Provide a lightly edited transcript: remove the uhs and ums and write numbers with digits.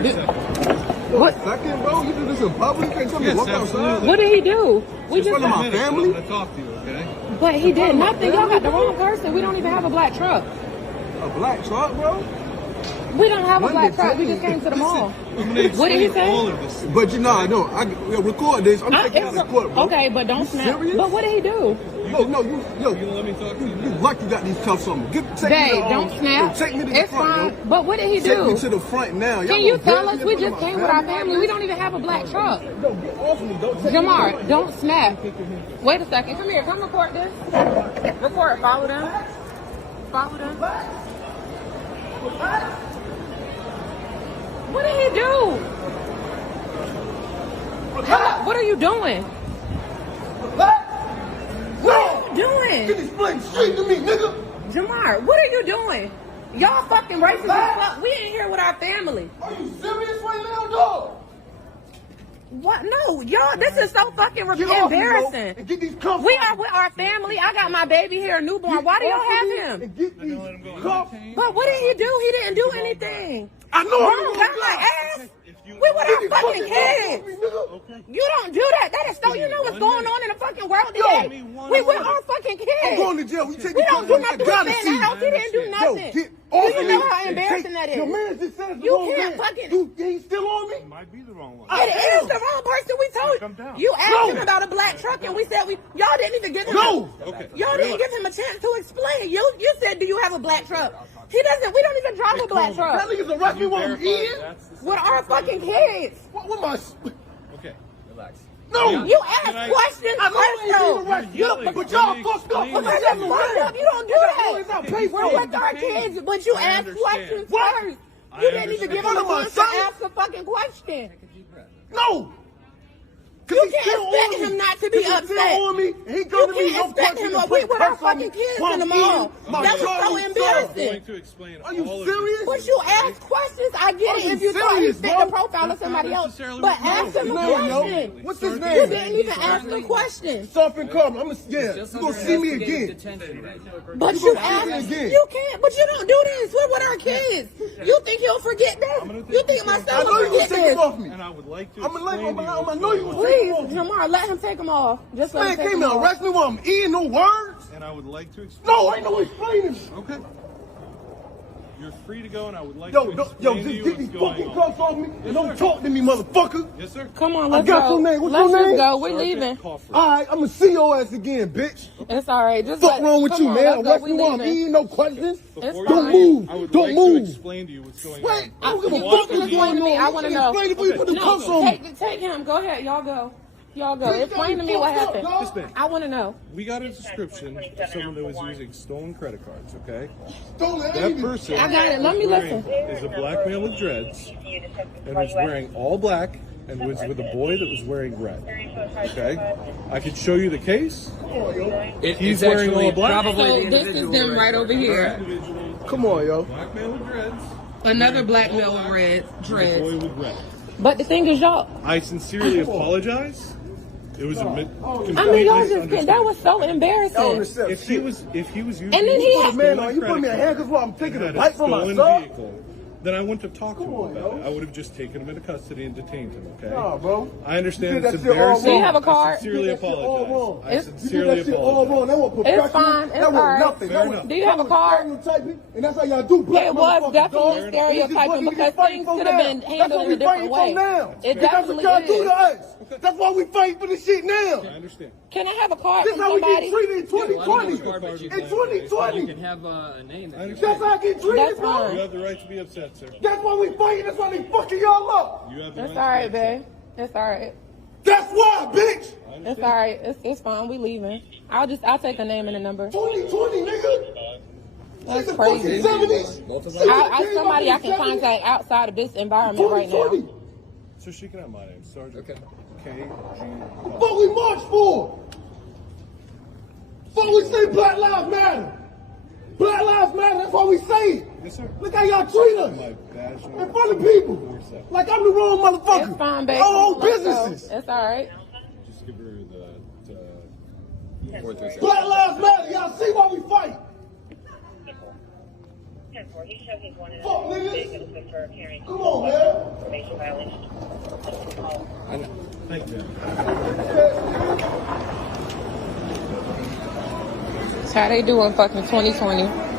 What? Second, bro? You do this in public? You can't tell me to walk outside? What did he do? We just my family? I'm gonna talk to you, okay? But he did nothing. Y'all got the wrong person. We don't even have a black truck. A black truck, bro? We don't have a black truck. We just came to the mall. What did he say? All of this. But you know, I know. I record this. I'm taking out the court, bro. Okay, but don't snap. Serious? But what did he do? No, you gonna let me talk to you? You lucky you got these cuffs on me. Take me Babe, to, don't snap. Take me to the It's front, fine. yo. But what did he Take me do? to the front now. Can you tell us? We just came with our family. We don't even have a black truck. Don't get off me. Don't take Jamar, don't snap. Wait a second. Come here. Come record this. Record. Follow them. Follow them. What did he do? What are you doing? What are you doing? Get this flame straight to me, nigga. Jamar, what are you doing? Y'all fucking racist as fuck. We ain't here with our family. Are you serious right now, dog? What? No, y'all, this is so fucking Get off me, embarrassing. bro, and get these cuffs We off are with our family. I got my baby here, newborn. Why do y'all have him? And get these cuffs. But what did he do? He didn't do anything. I know Bro, got my ass. We with our fucking kids. You don't do that. That is so. You know what's going on in the fucking world today. We with our fucking kids. I'm going to jail. We don't do nothing. We stay in the house. He didn't do nothing. Get off You me. know how embarrassing that is. Your man just said it's the You wrong can't man. fucking- He's still on me? It might be the wrong one. It is the wrong person. We told you. Asked him about a black truck, and we said y'all didn't even give him. Y'all didn't give him a chance to explain. You said, do you have a black truck? He doesn't. We don't even drive a black truck. That nigga's arrest me while I'm eating? With our fucking kids. What my... Okay, relax. No! You ask questions. I know but y'all fucked up. You don't do that. We're with our kids, but you ask questions first. You didn't even give him a chance to ask a fucking question. No! You can't expect him not to be upset. On me, he You can't expect him. We with our fucking kids in the mall. That was so embarrassing. Are you serious? But you ask questions. I get it if you thought he fit the profile of somebody else. But ask him a question. What's his name? You didn't even ask the question. Soft and calm. You're gonna see me again. But you ask, you can't, but you don't do this. We're with our kids. You think he'll forget this? You think my son will forget Take him this? off me. And I would like to I'm gonna know you will take Please, him off me. Jamar, let him take them off. Just let Man him take came them to off. arrest me while I'm eating, no words? And I would like to explain. No, ain't no explaining. Okay. You're free to go, and I would like Yo, to explain just to you get these what's going fucking on. cuffs off me and don't talk to me, motherfucker. Yes, sir. Come on, I let's got go. your name. What's Let's your just name? go. We're Sergeant leaving. Crawford. All right, I'm gonna see your ass again, bitch. It's all right. Just Fuck wrong with come you, on, man? let's go. Arrest We me while I'm leaving. eating, no questions. Before Don't you move. leave, I would Don't like move. to explain to you what's going Wait, on. I don't give a You fuck can what's explain going to me. on. I want to know. Explain before you put the cuffs on me. Take him. Go ahead. Y'all go. Y'all go. Explain to me what happened. This man, I want to know. we got a description of someone that was using stolen credit cards, okay? Don't let That anything. person I got it. Let me listen. is a black man with dreads and was wearing all black and was with a boy that was wearing red. Okay? I could show you the case. He's wearing all black. So this is them right over here. Come on, yo. Black man with dreads. Another black male with red Boy dreads. with red. But the thing is, y'all. I sincerely apologize. It was a I mean, y'all just can't. That was so embarrassing. If he was using And then he Put a had- man on. You put me in handcuffs while I'm taking a had bite from my stolen son. vehicle, then I wouldn't have talked to him about it. I would have just taken him into custody and detained him, okay? Nah, bro. I understand You did it's that shit all embarrassing. Do you have a card? I sincerely You did that shit all apologize. wrong. I It's- You did sincerely that shit all wrong. apologize. That was It's professional. fine. It's That was alright. nothing. Fair That was enough. Do you have a card? stereotyping, and that's how y'all do black It was motherfuckers, definitely dog. stereotyping This is what because we things fighting could for have been now. handled That's what in a we different fighting way. for now. It That's what definitely y'all do is. to us. That's why we fight for this shit now. I understand. Can I have a card This from is how we get somebody? treated in 2020. You In 2020. You can have a name. I That's understand. how I get treated, That's bro. fine. You have the right to be upset, sir. That's why we fighting. That's why they fucking y'all up. You have the It's right all right, to be upset. babe. It's all right. That's why, bitch. It's all right. It's fine. We leaving. I'll take a name and a number. 2020, nigga. That's It's the crazy. fucking 70s. Somebody I can contact outside of this environment right now. 2020. So she can have my name, Sergeant Okay. K.G. What we march for? What we say Black Lives Matter. Black Lives Matter, that's what we say. Yes, sir. Look how y'all treat us. My badge number. In front of people. Like I'm the wrong motherfucker. It's fine, babe. All Let's go. businesses. It's all right. Just give her the 436. Black Lives Matter, y'all see why we fight. He showed his one and Fuck, only niggas. big and good for a parent. Come on, man. I know. Thank you. That's how they do in fucking 2020.